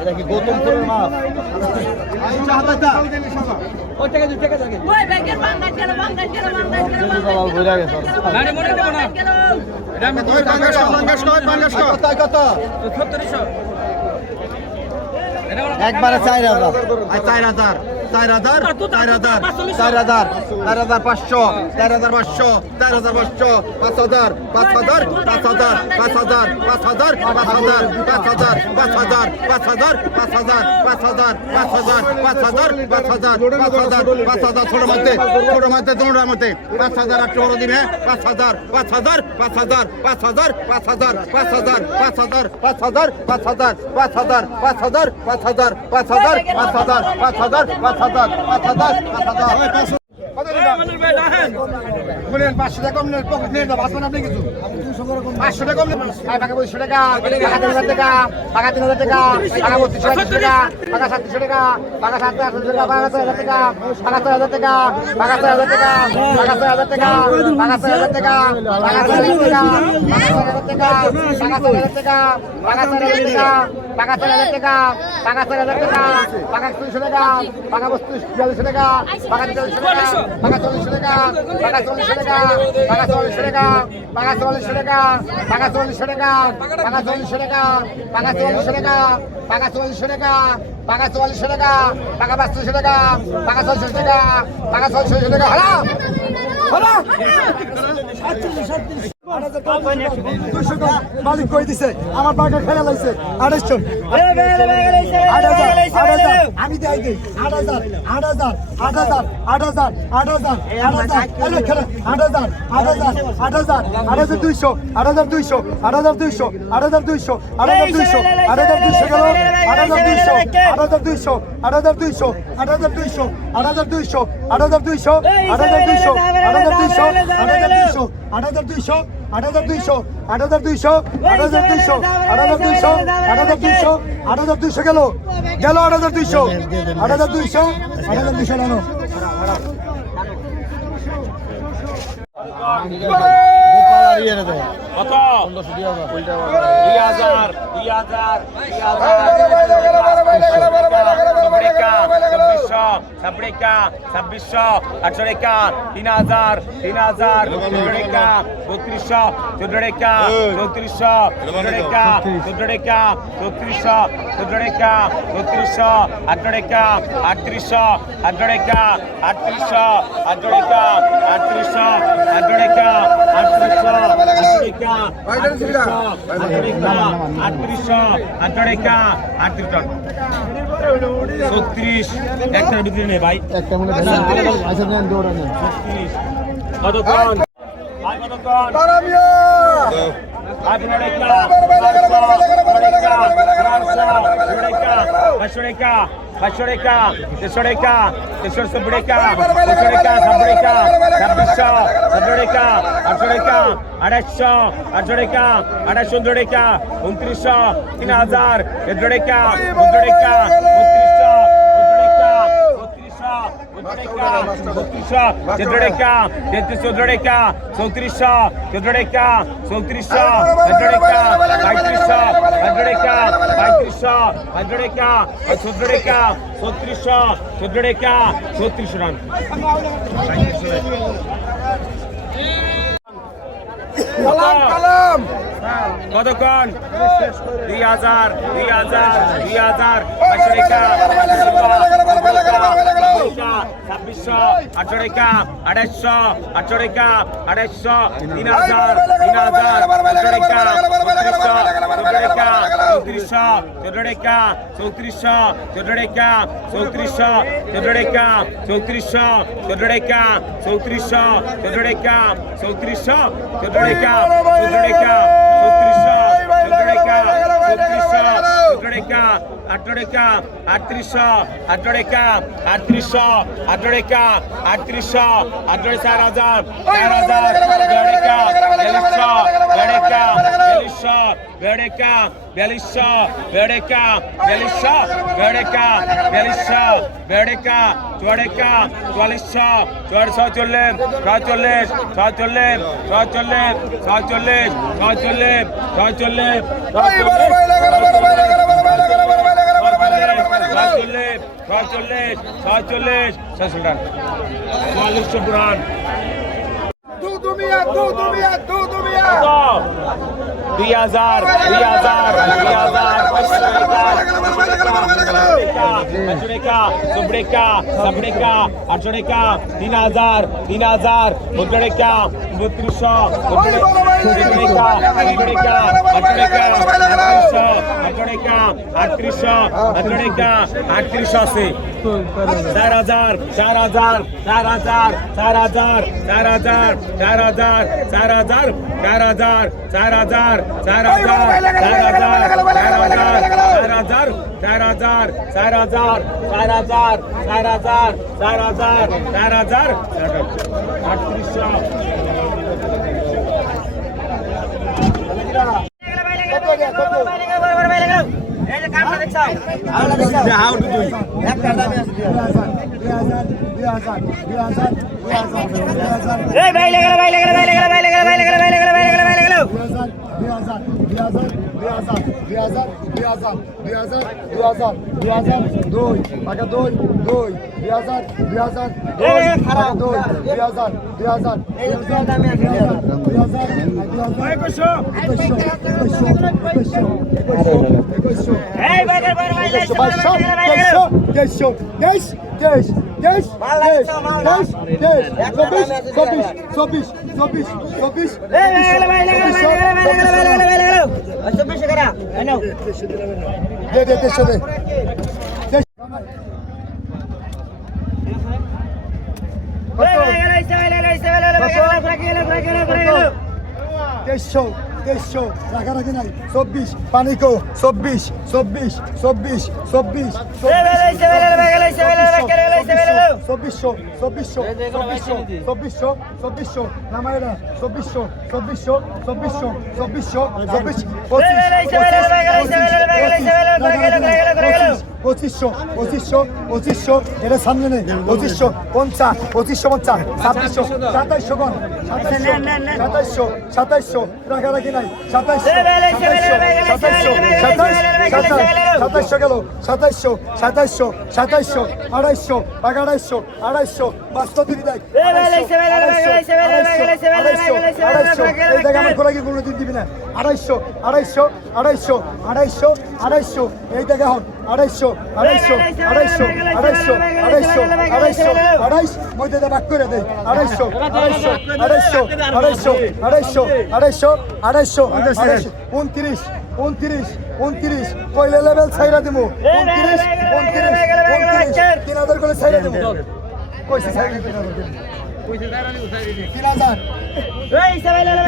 এটা কি গৌতমপুরের মাছ? একবারে 4,000 4,000 4,000 4,000 4,000 4,500 4,500 4,500 5,000 5,000 5,000 5,000 5,000 5,000 5,000 5,000 5,000 5,000 5,000 5,000 5,000 5,000 ছোট মাঝে দৌড়ার মধ্যে 5,000 8 বড় দিবে 5,000 5,000 5,000 5,000 5,000 5,000 5,000 5,000 5,000 5,000 5,000 5,000 5,000 5,000 5,000 5,000 5,000 টাকা কম পকেট নিয়ে যাবো আসবেন আপনি কিছু 500 টাকা কম টাকা 200 টাকা টাকা 3,000 টাকা টাকা 3,000 টাকা টাকা 32,000 টাকা টাকা 37,000 টাকা টাকা 7,800 টাকা টাকা 6,000 টাকা টাকা 6,000 টাকা টাকা 6,000 টাকা টাকা 6,000 টাকা টাকা 6,000 টাকা টাকা 6,000 টাকা টাকা 6,000 টাকা টাকা 4,000 টাকা টাকা 4,000 টাকা টাকা 4,000 টাকা টাকা 200 টাকা টাকা 42 টাকা টাকা 40 টাকা টাকা 40 টাকা টাকা 40 টাকা টাকা 40 টাকা টাকা 40 টাকা টাকা 40 টাকা টাকা 40 টাকা টাকা 40 টাকা টাকা 40 টাকা টাকা 40 টাকা টাকা 32 টাকা টাকা 40 টাকা টাকা 40 টাকা হলো মালিক কই দিছে আমার বাগা খেলা লাইছে 2800 আমি দেই 8,000 8,000 8,000 8,000 8,000 8,000 খেলা 8,000 8,000 8,000 8,200 8,200 8,200 8,200 8,200 8,200 গেল 8,200 8,200 8,200 8,200 8,200 8,200 8,200 8,200 8,200 8,200 8,200 8,200 8,200 8,200 8,200 8,200 গেল 8,200 8,200 8,200 নানো কত 2,000 2,000 Sabrika, 2,600, 800, 3,000, 3,000, 3,000, 3400, 3400, একটা বিক্রি নেই ভাই একটা মনে হয় আচ্ছা নেন দৌড়া নেন 36 কতক্ষণ ভাই কতক্ষণ তারামিয়া আজ লড়েকা 500 টাকা 300 টাকা 370 টাকা 300 টাকা 70 টাকা 2600 টাকা 800 টাকা 800 টাকা 850 টাকা 2900 3,000 1,000 টাকা 1,000 টাকা 3400 রান কতক্ষণ 2,000 2,000 2,000 500 টাকা 2600 800 টাকা 800 800 টাকা 800 3,000 3,000 800 টাকা 3400 টাকা 3400 টাকা 3400 টাকা 3400 টাকা 3400 টাকা 3400 টাকা 4,000 বেড়েকা 4200 বেড়েকা 4200 বেড়েকা 4200 বেড়েকা চড়েকা 4400 44 46 46 46 46 46 আছে 4000 4000 4000 4000 4000 4000 4000 4000 4000 রাখারাখি নাই 24 পানিকো 24 24 24 24 24 নামাইরা 24 25 এটা সামনে নেই 2550 2550 2600 কোন 2700 রাখারাখি নাই 2700 গেল 2700 250 বাস্তব দেখ এই জায়গা আমার খোলা কি কোনো দিন দিবি না 250 এই জায়গা হন 250 মধ্যে ভাগ করে দেয় 29 কইলে লেভেল ছাইরা দিমু 29 3000 করে ছাইরা দিমু কইছে ছাইরা দিমু 3000